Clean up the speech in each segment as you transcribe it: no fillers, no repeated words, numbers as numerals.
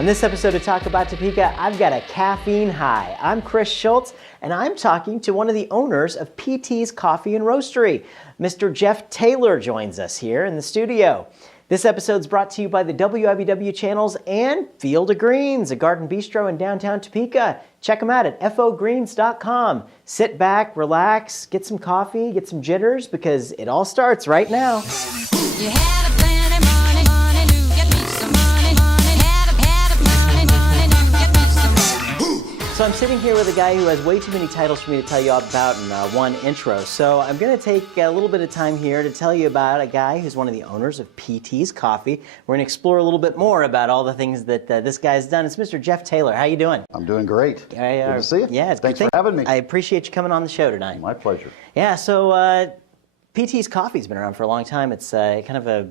On this episode of Talk About Topeka, I've got a caffeine high. I'm Chris Schultz, and I'm talking to one of the owners of PT's Coffee and Roastery. Mr. Jeff Taylor joins us here in the studio. This episode is brought to you by the WIBW channels and Field of Greens, a garden bistro in downtown Topeka. Check them out at fogreens.com. Sit back, relax, get some coffee, get some jitters, because it all starts right now. You had a plenty money to get me some money. So I'm sitting here with a guy who has way too many titles for me to tell you all about in one intro. So I'm going to take a little bit of time here to tell you about a guy who's one of the owners of PT's Coffee. We're going to explore a little bit more about all the things that this guy's done. It's Mr. Jeff Taylor. How you doing? I'm doing great. Good to see you. Yeah, it's Thanks good. for having me. I appreciate you coming on the show tonight. My pleasure. Yeah, so PT's Coffee's been around for a long time. It's kind of a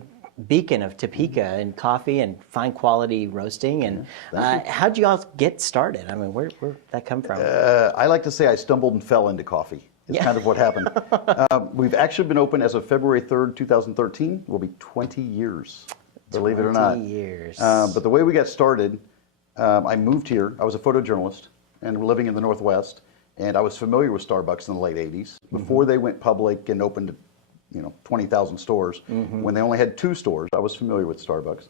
beacon of Topeka and coffee and fine quality roasting. And how'd you all get started? I mean, where'd that come from? I like to say I stumbled and fell into coffee. It's kind of what happened. We've actually been open as of February 3rd, 2013. Will be 20 years, believe it or not. 20 years. But the way we got started, I moved here. I was a photojournalist and living in the Northwest. And I was familiar with Starbucks in the late 80s. Before they went public and opened 20,000 stores. When they only had 2 stores, I was familiar with Starbucks.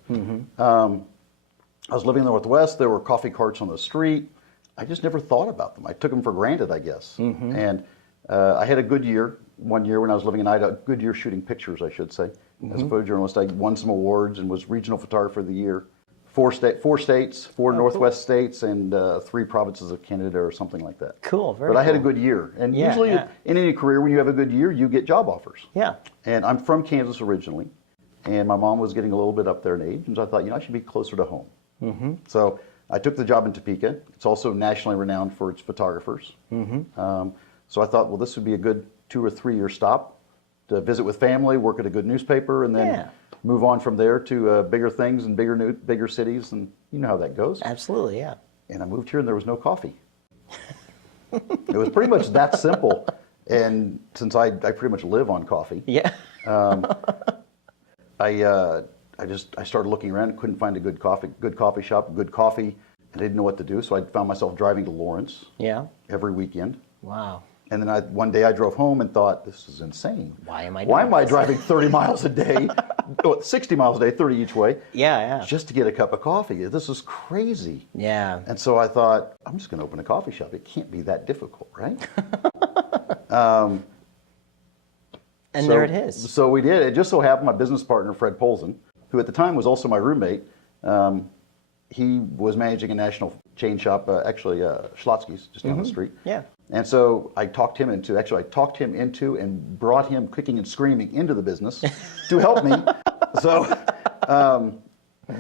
I was living in the Northwest. There were coffee carts on the street. I just never thought about them. I took them for granted, I guess. And I had a good year. One year when I was living in Idaho, a good year shooting pictures, I should say. As a photojournalist, I won some awards and was regional photographer of the year. 4 states, 4 Northwest states, and 3 provinces of Canada or something like that. Cool, very But I had a cool. good year. And usually in any career, when you have a good year, you get job offers. Yeah. And I'm from Kansas originally. And my mom was getting a little bit up there in age. And so I thought, I should be closer to home. So I took the job in Topeka. It's also nationally renowned for its photographers. So I thought, well, this would be a good 2 or 3 year stop to visit with family, work at a good newspaper, and then move on from there to bigger things and bigger cities, and you know how that goes. Absolutely, yeah. And I moved here and there was no coffee. It was pretty much that simple. And since I pretty much live on coffee, I started looking around and couldn't find a good coffee shop, good coffee. I didn't know what to do, so I found myself driving to Lawrence every weekend. Wow. And then one day I drove home and thought, this is insane. Why am I driving 30 miles a day, 60 miles a day, 30 each way? Just to get a cup of coffee. This is crazy. Yeah. And so I thought, I'm just going to open a coffee shop. It can't be that difficult, right? And there it is. So we did. It just so happened my business partner, Fred Polson, who at the time was also my roommate, he was managing a national chain shop, Schlotsky's, just down the street. Yeah. And so I talked him into and brought him kicking and screaming into the business to help me. So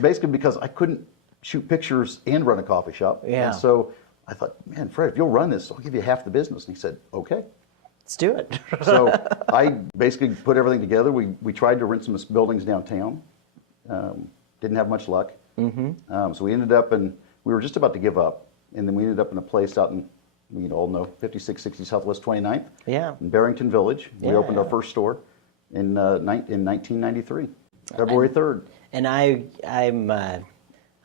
basically because I couldn't shoot pictures and run a coffee shop. Yeah. And so I thought, man, Fred, if you'll run this, I'll give you half the business. And he said, okay. Let's do it. So I basically put everything together. We tried to rent some buildings downtown. Didn't have much luck. So we ended up we were just about to give up. And then we ended up in a place out in, you all know, 5660 Southwest 29th. Yeah. In Barrington Village. We opened our first store in 1993, February 3rd. And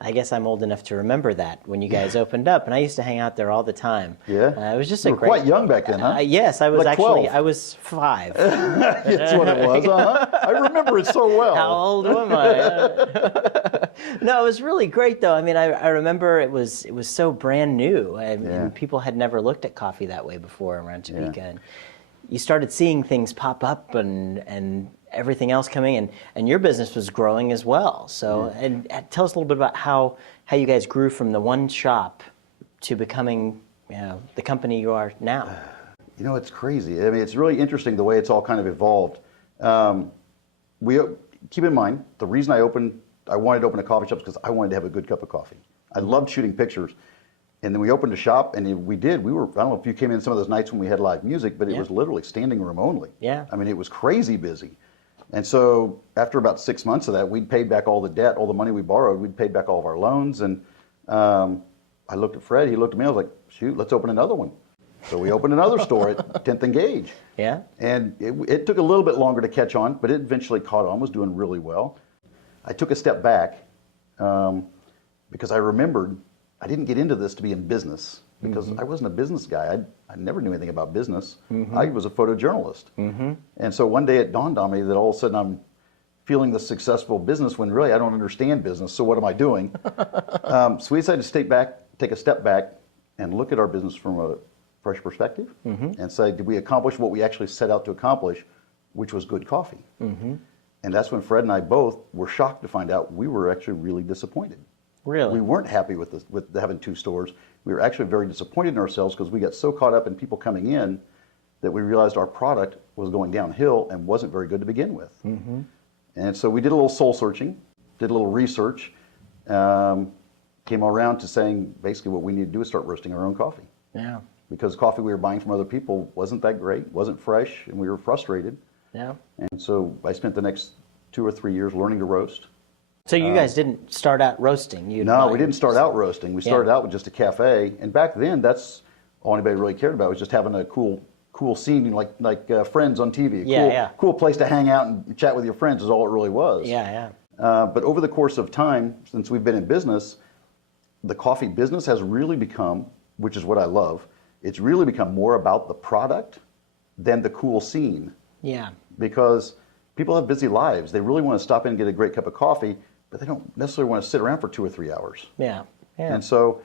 I guess I'm old enough to remember that when you guys opened up, and I used to hang out there all the time. Yeah. It was just you were quite young back then, huh? Yes, I was like 12. I was 5. That's what it was, I remember it so well. How old am I? No, it was really great though. I mean, I remember it was so brand new, and people had never looked at coffee that way before around Topeka. And you started seeing things pop up and everything else coming, and your business was growing as well. So, and tell us a little bit about how you guys grew from the one shop to becoming the company you are now. It's crazy. I mean, it's really interesting the way it's all kind of evolved. We keep in mind the reason I wanted to open a coffee shop is because I wanted to have a good cup of coffee. I loved shooting pictures. And then we opened a shop, and we were, I don't know if you came in some of those nights when we had live music, but it was literally standing room only. Yeah. I mean, it was crazy busy. And so after about 6 months of that, we'd paid back all the debt, all the money we borrowed, we'd paid back all of our loans. And I looked at Fred, he looked at me, I was like, shoot, let's open another one. So we opened another store at 10th and Gage. Yeah. And it took a little bit longer to catch on, but it eventually caught on, was doing really well. I took a step back because I remembered I didn't get into this to be in business because I wasn't a business guy. I never knew anything about business. I was a photojournalist. And so one day it dawned on me that all of a sudden I'm feeling the successful business when really I don't understand business. So what am I doing? So we decided to take a step back and look at our business from a fresh perspective and say, did we accomplish what we actually set out to accomplish, which was good coffee? And that's when Fred and I both were shocked to find out we were actually really disappointed. Really? We weren't happy with having 2 stores. We were actually very disappointed in ourselves because we got so caught up in people coming in that we realized our product was going downhill and wasn't very good to begin with. And so we did a little soul searching, did a little research, came around to saying basically what we need to do is start roasting our own coffee. Yeah. Because coffee we were buying from other people wasn't that great, wasn't fresh, and we were frustrated. Yeah. And so I spent the next 2 or 3 years learning to roast. So you guys didn't start out roasting? No, we didn't start out roasting. We started out with just a cafe, and back then that's all anybody really cared about was just having a cool scene like Friends on TV. Cool place to hang out and chat with your friends is all it really was. But over the course of time, since we've been in business, the coffee business has really become, which is what I love, it's really become more about the product than the cool scene. Yeah. Because people have busy lives. They really want to stop in and get a great cup of coffee, but they don't necessarily want to sit around for 2 or 3 hours. Yeah. And so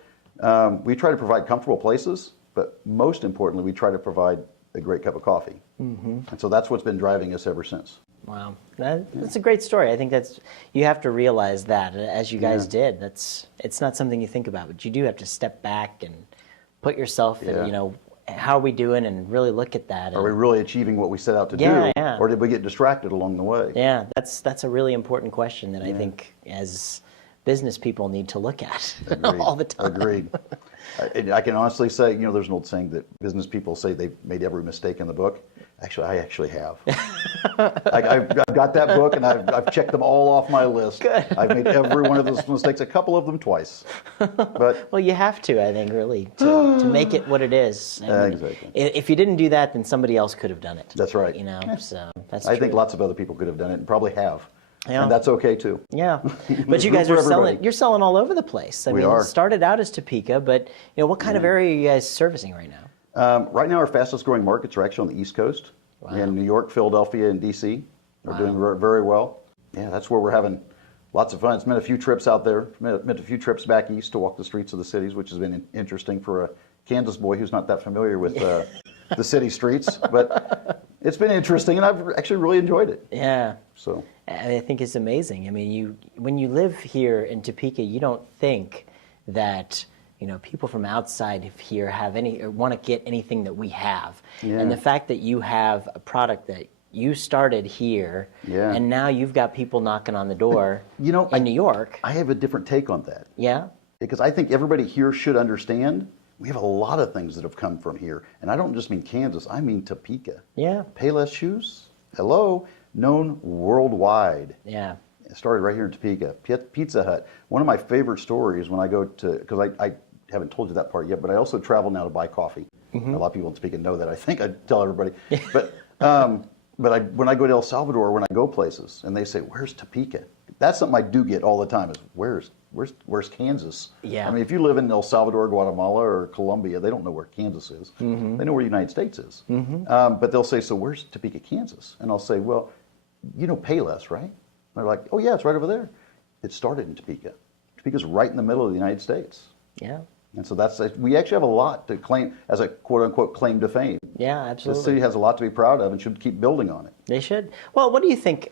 we try to provide comfortable places, but most importantly, we try to provide a great cup of coffee. And so that's what's been driving us ever since. Wow, that's a great story. I think you have to realize that, as you guys did. It's not something you think about, but you do have to step back and put yourself in, how are we doing, and really look at that. Are we really achieving what we set out to do, or did we get distracted along the way? Yeah, that's a really important question that I think as business people need to look at all the time. Agreed. I can honestly say, there's an old saying that business people say they've made every mistake in the book. Actually, I actually have. I've got that book, and I've checked them all off my list. Good. I've made every one of those mistakes, a couple of them twice. But well, you have to, I think, really, to make it what it is. Exactly. If you didn't do that, then somebody else could have done it. That's right. So that's I true. think lots of other people could have done it and probably have. Yeah. And that's okay too. Yeah, but you guys are you're selling all over the place. I mean, are. It started out as Topeka, but what kind of area are you guys servicing right now? Right now, our fastest growing markets are actually on the East Coast. In New York, Philadelphia, and DC. We're doing very well. Yeah, that's where we're having lots of fun. It's meant a few trips out there, meant a few trips back east to walk the streets of the cities, which has been interesting for a Kansas boy who's not that familiar with the city streets. But it's been interesting, and I've actually really enjoyed it. Yeah. So I think it's amazing. I mean, when you live here in Topeka, you don't think that people from outside of here have or want to get anything that we have. And the fact that you have a product that you started here, and now you've got people knocking on the door in New York. I have a different take on that. Yeah? Because I think everybody here should understand we have a lot of things that have come from here. And I don't just mean Kansas, I mean Topeka. Yeah. Payless Shoes, hello, known worldwide. Yeah. It started right here in Topeka. Pizza Hut. One of my favorite stories when I go to, because I haven't told you that part yet, but I also travel now to buy coffee. A lot of people in Topeka know that. I think I tell everybody. But when I go to El Salvador, when I go places, and they say, "Where's Topeka?" That's something I do get all the time. Is where's Kansas? Yeah. I mean, if you live in El Salvador, Guatemala, or Colombia, they don't know where Kansas is. They know where the United States is. But they'll say, "So where's Topeka, Kansas?" And I'll say, "Well, Payless, right?" And they're like, "Oh yeah, it's right over there." It started in Topeka. Topeka's right in the middle of the United States. Yeah. And so we actually have a lot to claim as a quote unquote claim to fame. Yeah, absolutely. The city has a lot to be proud of and should keep building on it. They should. Well, what do you think,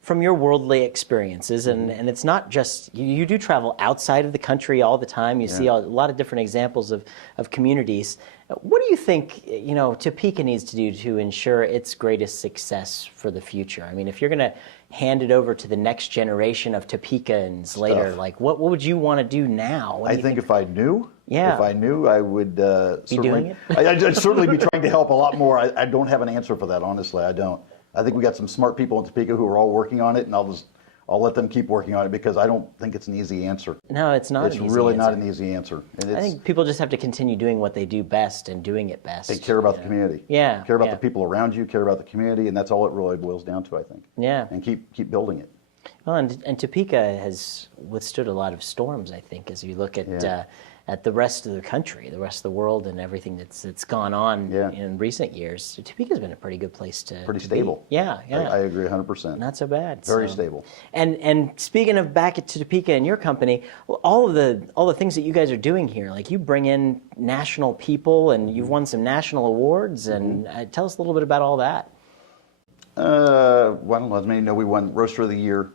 from your worldly experiences, and it's not just, you do travel outside of the country all the time. You see a lot of different examples of communities. What do you think, Topeka needs to do to ensure its greatest success for the future? I mean, if you're going to hand it over to the next generation of Topekans later, like what would you want to do now? I think if I knew, I would certainly doing it? I'd certainly be trying to help a lot more. I don't have an answer for that, honestly. I don't. I think we got some smart people in Topeka who are all working on it, and I'll let them keep working on it because I don't think it's an easy answer. No, it's not. It's really not an easy answer. And I think people just have to continue doing what they do best and doing it best. They care about the community. Yeah. Care about the people around you, care about the community, and that's all it really boils down to, I think. Yeah. And keep building it. Well, and Topeka has withstood a lot of storms, I think, as you look at the rest of the country, the rest of the world, and everything that's gone on in recent years. So Topeka's been a pretty good place to Pretty stable. Be. Yeah, yeah. I agree 100%. Not so bad. Very stable. And speaking of back to Topeka and your company, all the things that you guys are doing here, like you bring in national people, and you've won some national awards, and tell us a little bit about all that. Well, as many know, we won Roaster of the Year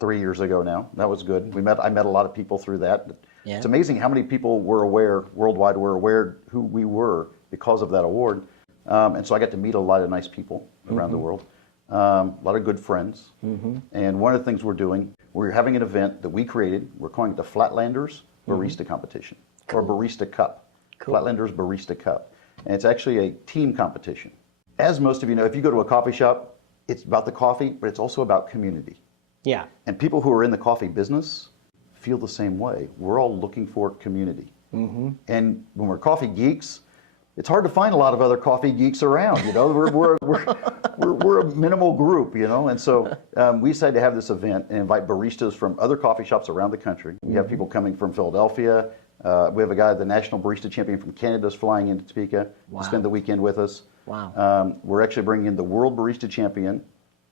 3 years ago now. That was good. I met a lot of people through that. Yeah. It's amazing how many people worldwide were aware who we were because of that award. And so I got to meet a lot of nice people around the world, a lot of good friends. And one of the things we're doing, we're having an event that we created. We're calling it the Flatlanders Barista Competition, or Barista Cup. Flatlanders Barista Cup. And it's actually a team competition. As most of you know, if you go to a coffee shop, it's about the coffee, but it's also about community. Yeah. And people who are in the coffee business feel the same way. We're all looking for community. And when we're coffee geeks, it's hard to find a lot of other coffee geeks around. You know, we're a minimal group. You know, and so we decided to have this event and invite baristas from other coffee shops around the country. We have people coming from Philadelphia. We have a guy, the national barista champion from Canada, is flying into Topeka to spend the weekend with us. Wow. We're actually bringing in the world barista champion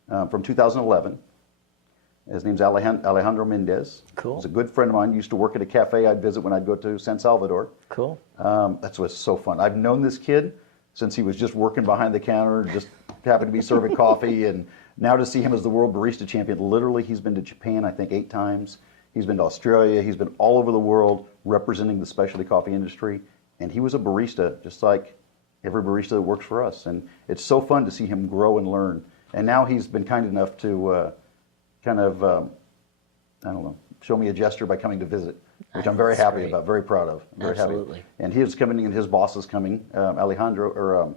from 2011. His name's Alejandro Mendez. Cool. He's a good friend of mine. Used to work at a cafe I'd visit when I'd go to San Salvador. Cool. That's what's so fun. I've known this kid since he was just working behind the counter, just happened to be serving coffee, and now to see him as the world barista champion, literally he's been to Japan, I think, 8 times. He's been to Australia. He's been all over the world representing the specialty coffee industry, and he was a barista just like every barista that works for us. And it's so fun to see him grow and learn. And now he's been kind enough to show me a gesture by coming to visit, which I'm very happy about, very proud of. I'm very Absolutely. happy. And he is coming, and his boss is coming, Lico,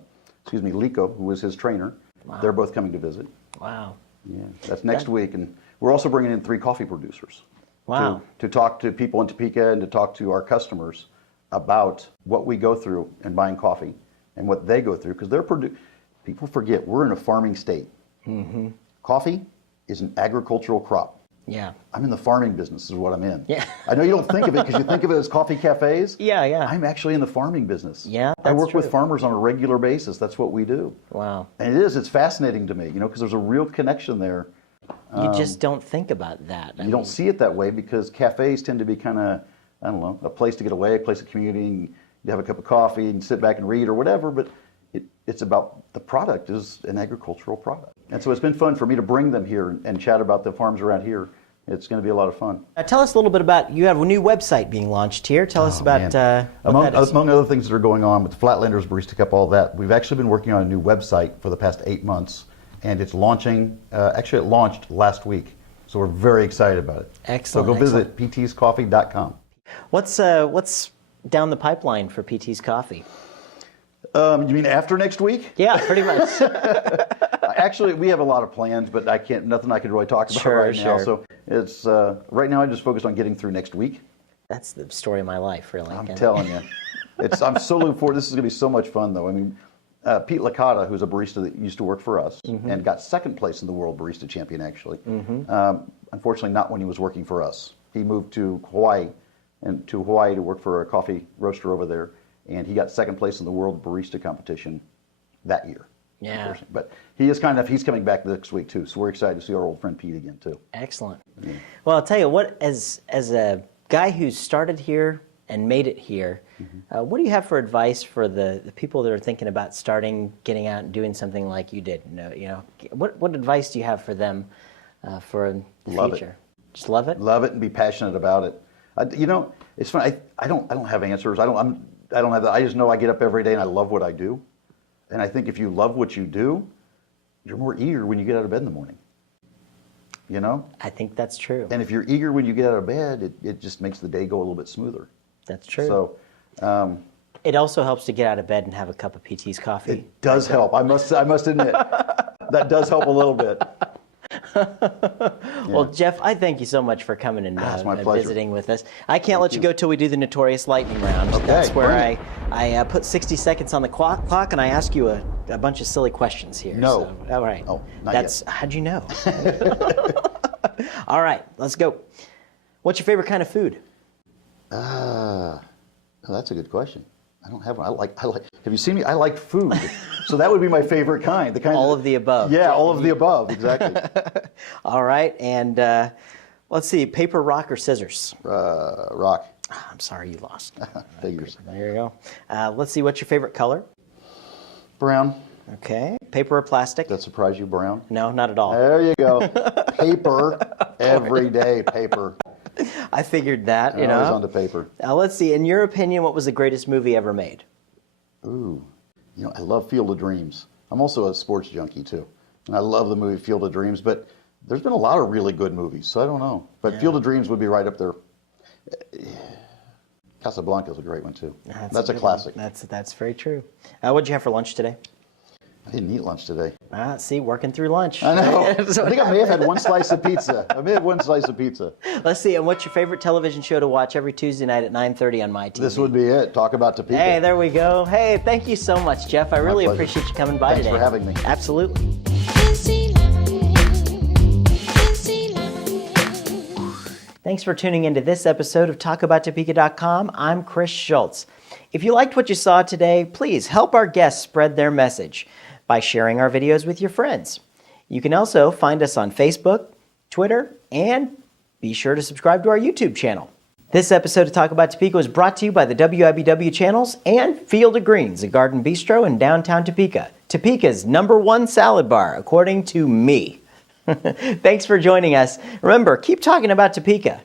who was his trainer. Wow. They're both coming to visit. Wow. Yeah, that's next week. And we're also bringing in 3 coffee producers. Wow. To talk to people in Topeka and to talk to our customers about what we go through in buying coffee and what they go through, because people forget we're in a farming state. Coffee is an agricultural crop. Yeah. I'm in the farming business is what I'm in. Yeah. I know you don't think of it because you think of it as coffee cafes. Yeah, yeah. I'm actually in the farming business. Yeah, I work that's with true. farmers on a regular basis. That's what we do. Wow. And it's fascinating to me, you know, because there's a real connection there. You just don't think about that. You don't see it that way because cafes tend to be kind of, I don't know, a place to get away, a place of community, and you have a cup of coffee and sit back and read or whatever, but it's about the product is an agricultural product. And so it's been fun for me to bring them here and chat about the farms around here. It's going to be a lot of fun. Tell us a little bit about, you have a new website being launched here. Tell us about what that is. Among other things that are going on with the Flatlanders Barista Cup, all that, we've actually been working on a new website for the past 8 months, and it's launching, actually it launched last week, so we're very excited about it. Excellent. So go visit ptscoffee.com. What's down the pipeline for PT's Coffee? You mean after next week? Yeah, pretty much. Actually, we have a lot of plans, but nothing I can really talk about right now. So it's right now I'm just focused on getting through next week. That's the story of my life, really. I'm telling you. I'm so looking forward. This is going to be so much fun, though. I mean, Pete Licata, who's a barista that used to work for us and got second place in the World Barista Champion, actually. Unfortunately, not when he was working for us. He moved to Hawaii to work for a coffee roaster over there, and he got second place in the World Barista Competition that year. Yeah. But he's coming back next week, too, so we're excited to see our old friend Pete again, too. Excellent. Yeah. Well, I'll tell you what, as a guy who started here and made it here, what do you have for advice for the people that are thinking about getting out and doing something like you did? You know, what advice do you have for them for the future? It. Just love it? Love it and be passionate about it. You know, it's fun. I don't have answers. I don't have that. I just know I get up every day and I love what I do. And I think if you love what you do, you're more eager when you get out of bed in the morning. You know? I think that's true. And if you're eager when you get out of bed, it just makes the day go a little bit smoother. That's true. So, it also helps to get out of bed and have a cup of PT's coffee. It does help. I must admit, that does help a little bit. Well, Jeff, I thank you so much for coming and visiting with us. I can't let you go till we do the notorious lightning round. Okay, that's where I put 60 seconds on the clock and I ask you a bunch of silly questions here. No. So, all right. Oh, not yet. How'd you know? All right, let's go. What's your favorite kind of food? Oh, that's a good question. I don't have one. Have you seen me? I like food. So that would be my favorite kind. All of the above. Yeah, all of the above, exactly. All right, and let's see, paper, rock, or scissors? Rock. I'm sorry you lost. Figures. There you go. Let's see, what's your favorite color? Brown. Okay. Paper or plastic? That surprise you, brown? No, not at all. There you go. Paper. Every day, paper. I figured that, you know. Always on the paper. Let's see, in your opinion, what was the greatest movie ever made? Ooh. You know, I love Field of Dreams. I'm also a sports junkie, too. And I love the movie Field of Dreams, but there's been a lot of really good movies, so I don't know. But Field of Dreams would be right up there. Casablanca's a great one, too. That's a classic. That's very true. What'd you have for lunch today? I didn't eat lunch today. See, working through lunch. I know. I think I may have had one slice of pizza. Let's see, and what's your favorite television show to watch every Tuesday night at 9:30 on my TV? This would be it. Talk about Topeka. Hey, there we go. Hey, thank you so much, Jeff. I really appreciate you coming by today. Thanks for having me. Absolutely. Thanks for tuning into this episode of TalkAboutTopeka.com. I'm Chris Schultz. If you liked what you saw today, please help our guests spread their message by sharing our videos with your friends. You can also find us on Facebook, Twitter, and be sure to subscribe to our YouTube channel. This episode of Talk About Topeka was brought to you by the WIBW channels and Field of Greens, a garden bistro in downtown Topeka. Topeka's #1 salad bar, according to me. Thanks for joining us. Remember, keep talking about Topeka.